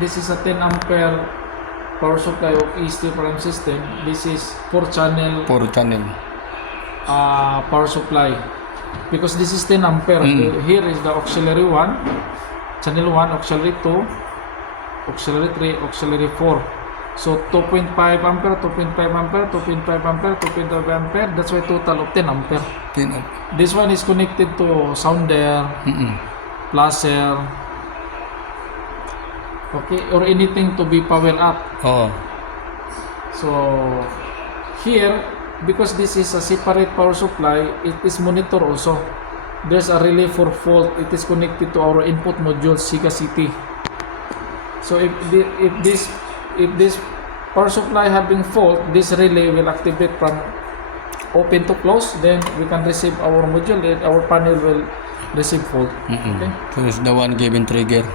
This is a 10 ampere power supply of EST Prime system. This is 4 channel 4 channel. power supply because this is 10 ampere. Here is the auxiliary 1, channel 1, auxiliary 2, auxiliary 3, auxiliary 4. So 2.5 ampere, 2.5 ampere, 2.5 ampere, 2.5 ampere. That's why total of 10 ampere. 10 up. This one is connected to sounder, placer, okay, or anything to be power up. Oh. So here, because this is a separate power supply, it is monitor also. There's a relay for fault. It is connected to our input module Sega City. So if this power supply having fault, this relay will activate from open to close. Then we can receive our module. Then our panel will receive fault. Okay. So it's the one given trigger.